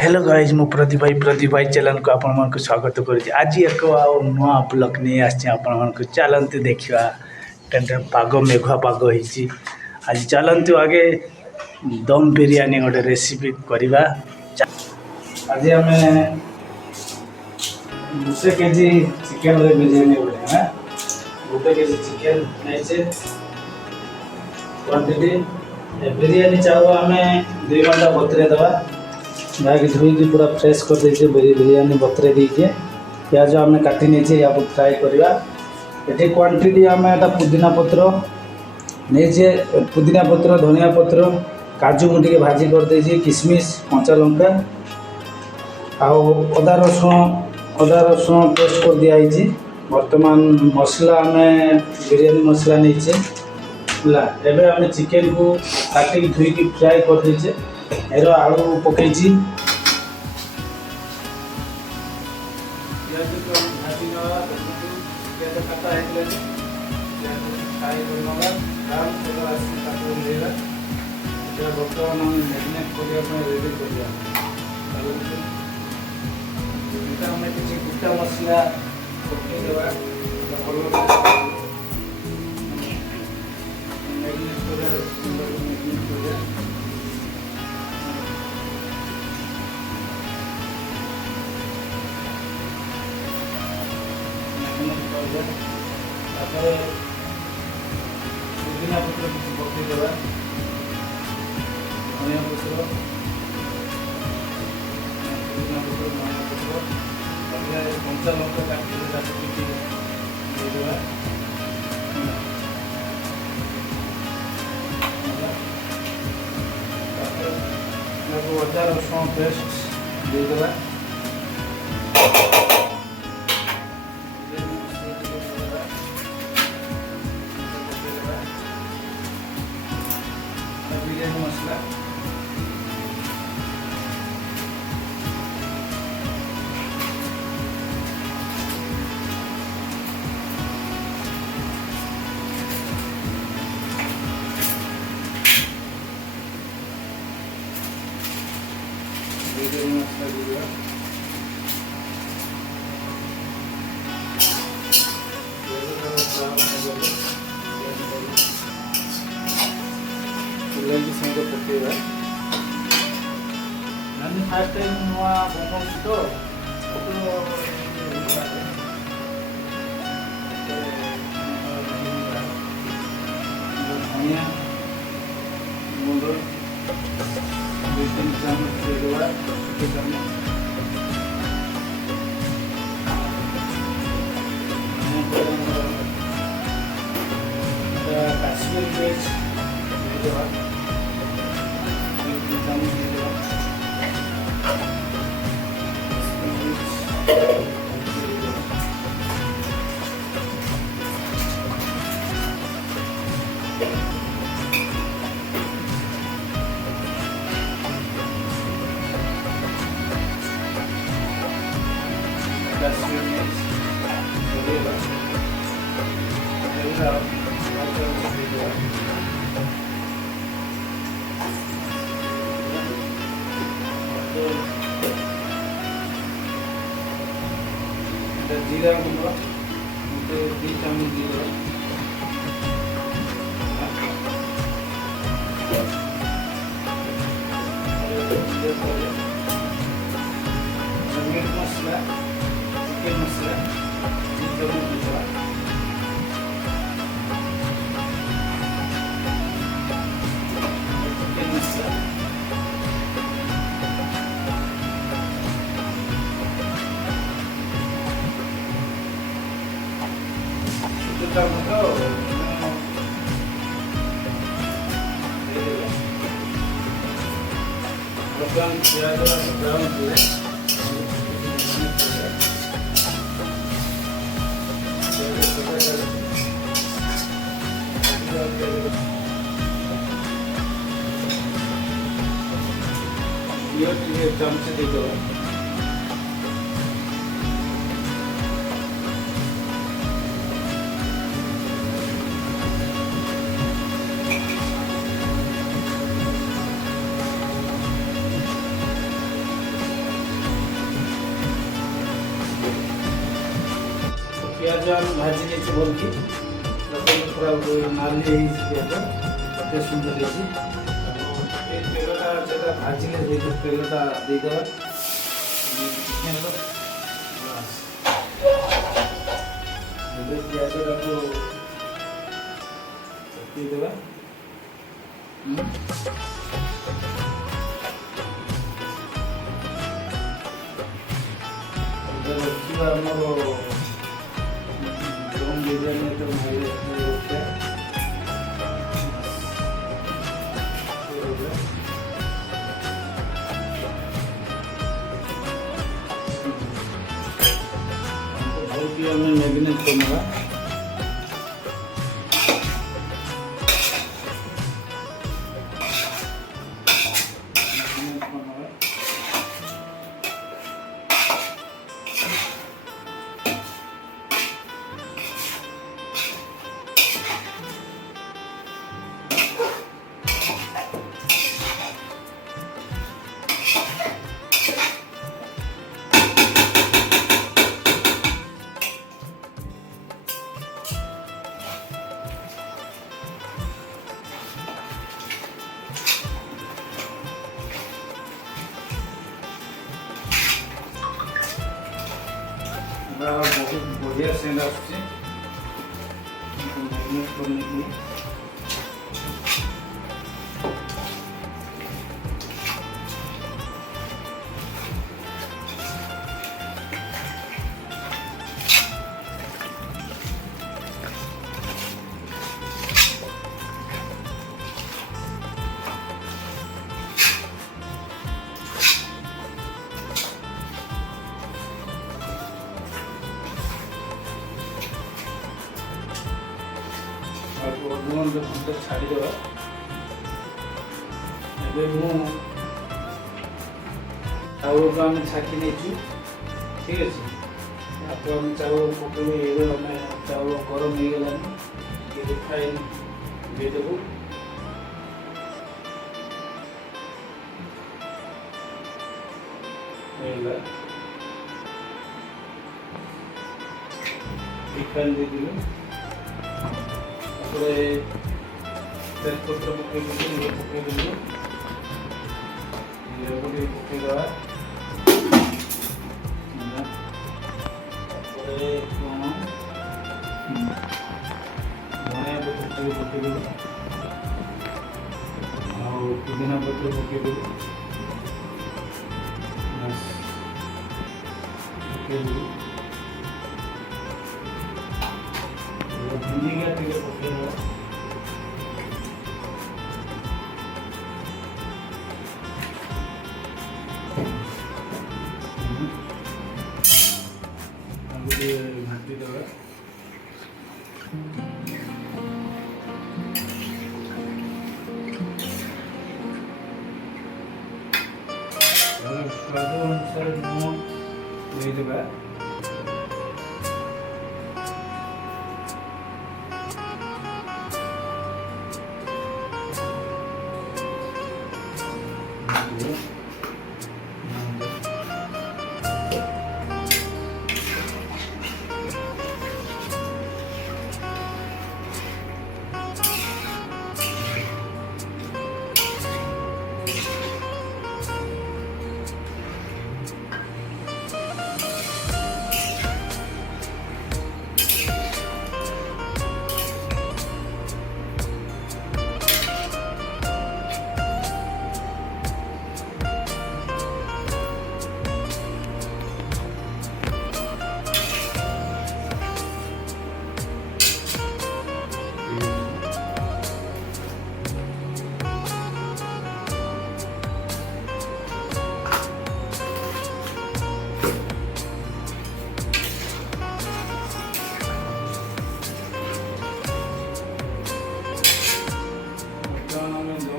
Hello guys मु प्रदीप भाई channel को आपण को स्वागत करुच्ची। आज एक नुआ ब्लॉग नहीं आसी आपण को चलते देखा टेन पाग मेघुआ पाग होती। आज चलतु आगे दम बिरयानी गोटे रेसिपी करवा। आज आम 2 केजी चिकेन बिरयानी गोटे 2 केजी चिकेन नहीं क्वांटिटी बिरयानी चाउल आम 2 घंटा बतरे दवा बाकी धोई पूरा फ्रेश कर दीजिए। बिरयानी बतरे दीजिए। प्याज आम काटी नहीं या फ्राए करवा। ये क्वांटिटी आम एटा पुदीना पत्र नहीं पुदीना पत्र धनिया पत्र काजू मुझे भाजी कर दीजिए किशमिश कंचा लंका अदा रसुण पेस्ट कर दिखाई। बर्तमान मसला आम बिरयानी मसला नहीं है। आम चिकेन को काटिक धोईक फ्राए कर दीजिए। एरो आलू पकई पियाज को भाजी ना पियाज काटा है पियाज फ्राई करना काम चलो आसी काटो लेगा ये बर्तमान हम मैरिनेट करने रेडी करिया। इटा हमें किसी गुट्टा मसला पकई देवा मैरिनेट कर पुदीना पत्र किसी पकई देवा धनिया पत्र पुदीना पत्र धनिया पत्र कंचा लंका काटिक देदेवा। अदा रसुण पेस्ट देदेवा। बिरयानी मसला दीजिएगा। संगे पकेगा नानी फास्ट टाइम नुआ बनाऊँ तो धनिया गुंड 2-3 चामच देदेवा काश्मीर मिर्च देदेवा जीरा गुंड 2 चामच जीरा मीट मसला चिकेन मसला प्याज ब्राउन ये चमचे दे दो। पिज आम भाजी नहीं बोल कि पूरा नाली पिज अति सुंदर तेलटा जो भाजिले तेलटा देदेवा पिज चपेदेवा रखा आमर दम बिरयानी तो रखा भल आम मैरिनेट करना बहुत बढ़िया सेंट आसुचे मैरिनेट करने के लिए घंटे छाड़ीदेवा चाउल को आम छाकी नहीं ठीक अच्छे आप आम चाउल पकड़ आम चाउल गरम हो गलानी रिफाइन देदेबू रिफाइन देदेबू तेजपत्र पकईदेवी पकईदेवी पकईदेवा धनिया पत्र पकईदेवी पुदीना पत्र पकईदेवी पकईदेवी विनेगर टे पकईदेवा घाटी देवा स्वाद अनुसार लुण देदेवा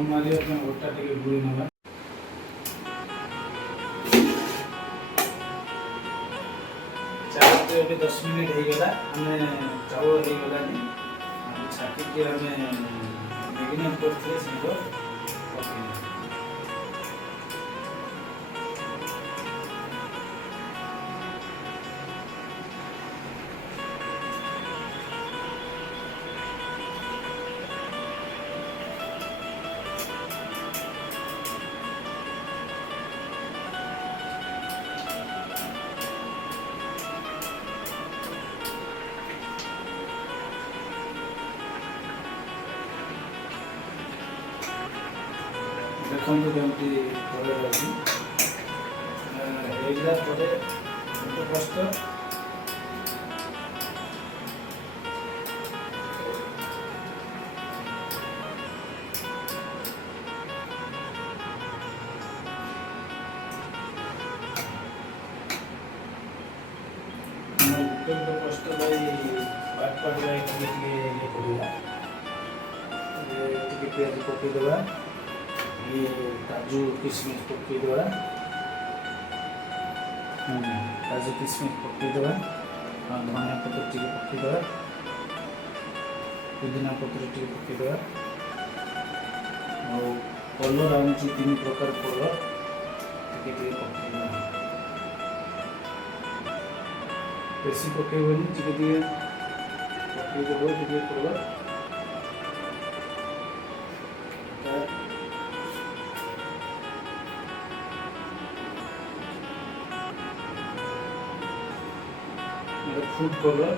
मारे गोटा टे गुड़ी ना चावल तो 10 मिनट हो गला हमें चावल हो गलानी छाटी के हमें मैरिनेट करते से देखते केमती गोटे कष्ट कष्ट पाट पाट प्याज पकईदे ये काजू किशमिश पकईदे काजू किशमिश पकईदे धनिया पत्र टी पकईदे पुदीना पत्र टी पकईदे और कलर आनी 3 प्रकार कलर टी पकईदे बेसी पकईबनी टी पकईदेव टी कलर फूड कलर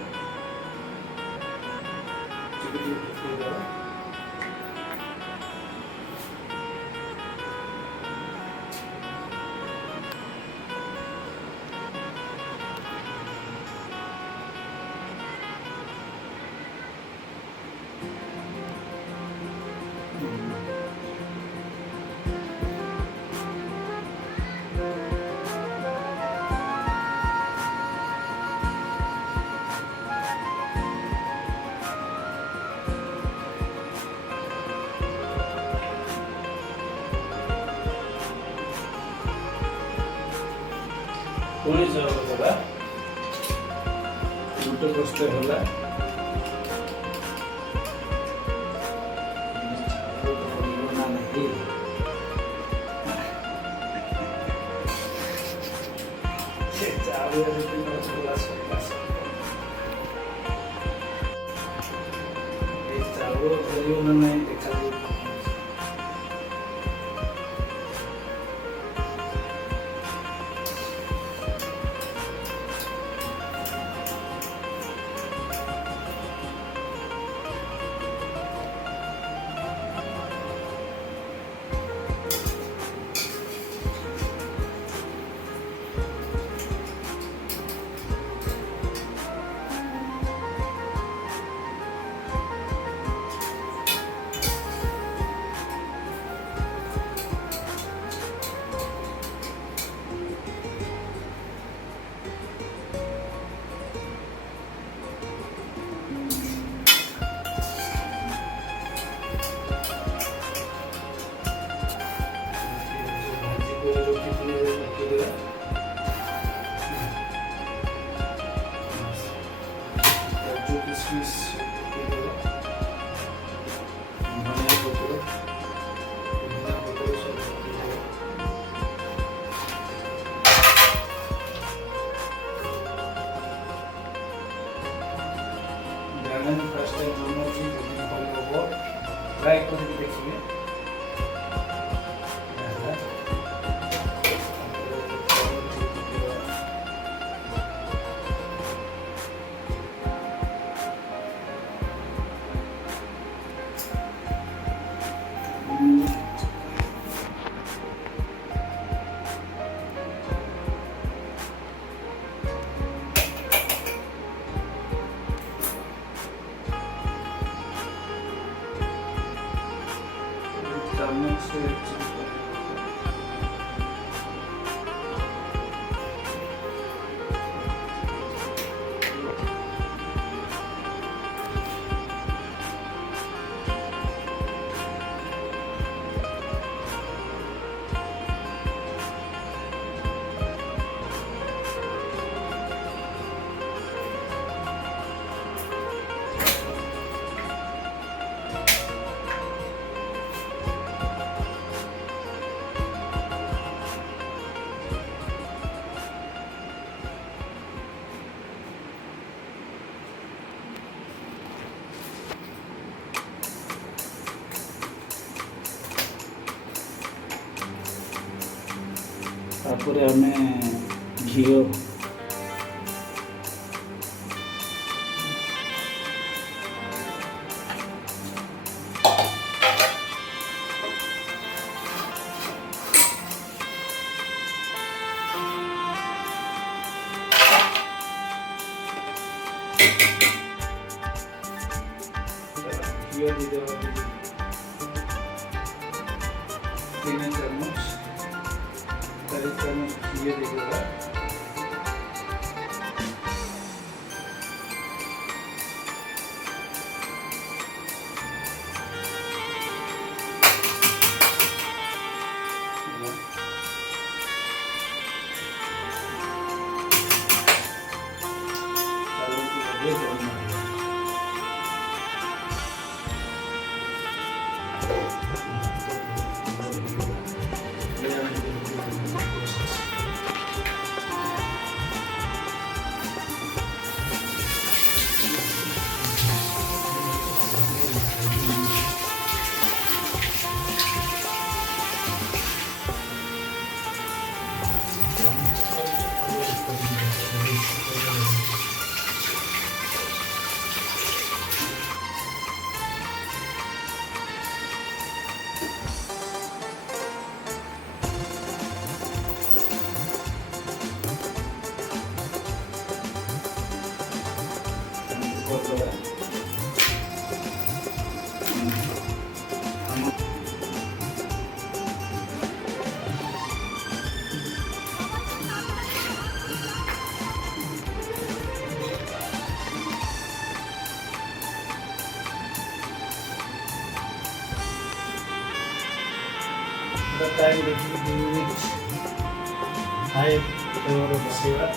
पुणी देवा गोटे कष्ट है चावल नहीं देखा फर्स्ट टाइम ट्राई कर देखिए तापर आमे घीओ घी दीदेव 3 चम्मच 4 चम्मच घी दीदेगा। टाइम देखिए 2 मिनट हाई फ्लेवर बसेगा।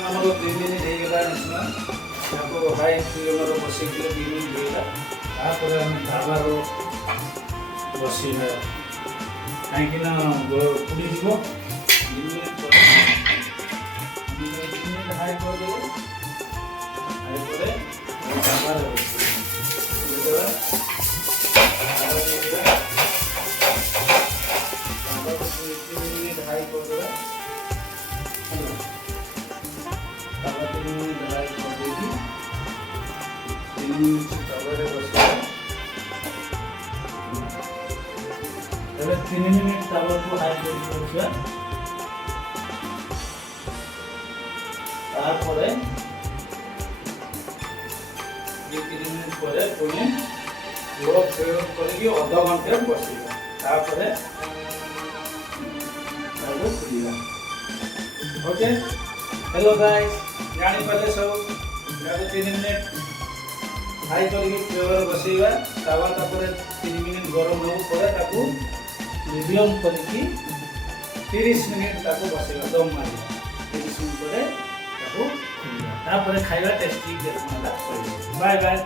हमारे 2 मिनट ହେଇଗଲା ନିଶ୍ଚୟ ତାକୁ ହାଇ ଫ୍ଲେମରେ ବସେଇକି 2 ମିନିଟ୍ ହେଇଗଲା। ତାପରେ ଆମେ ତାୱାର ବସେଇବା କାହିଁକି ନା ପୋଡ଼ିଯିବ। 2 ମିନିଟ୍ ପରେ हाई कर दे हाई करे तावा देबा तावा देबा तावा को 3 मिनट हाई कर देबा। तावा 3 मिनट हाई कर देगी 3 मिनट तावा रे बसेबा। तबे 3 मिनट तावा को हाई कर दिया। तारपरे 3 मिनट पर पुणी लो फ्लेम करके आधा घंटे बसेगा। तारपरे ताको खुलिबा। ओके हेलो गाइस जानि पाले सब यार 3 मिनट हाई करके फ्लेवर बसेगा। तावा तापरे 3 मिनट गरम हो पड़े ताको मीडियम करके 30 मिनट ताको बसेगा दम मारी 30 मिनट पर तापर खाଇବା टेस्टी देखला। Bye bye.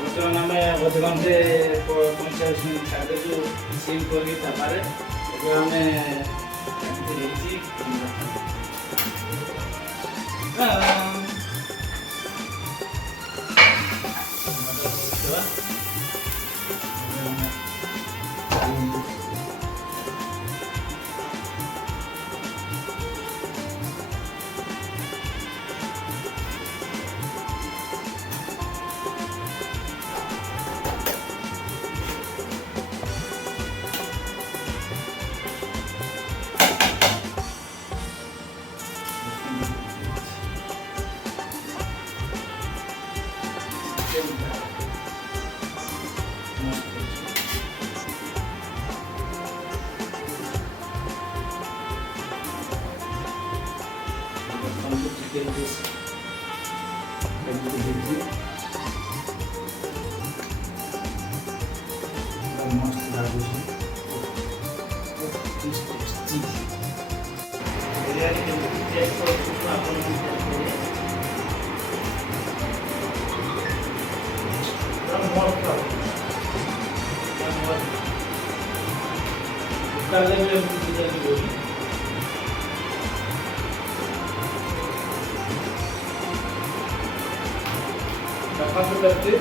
बर्तमान आमे बदगंटे 45 मिनट छाड़ देजु सिम करके तापारे एबे आमे देखि मस्त लाଗୁଛି बिरयानी केମିତି ଟେଷ୍ଟ କରୁଛୁ ଆପଣ कुकर में करते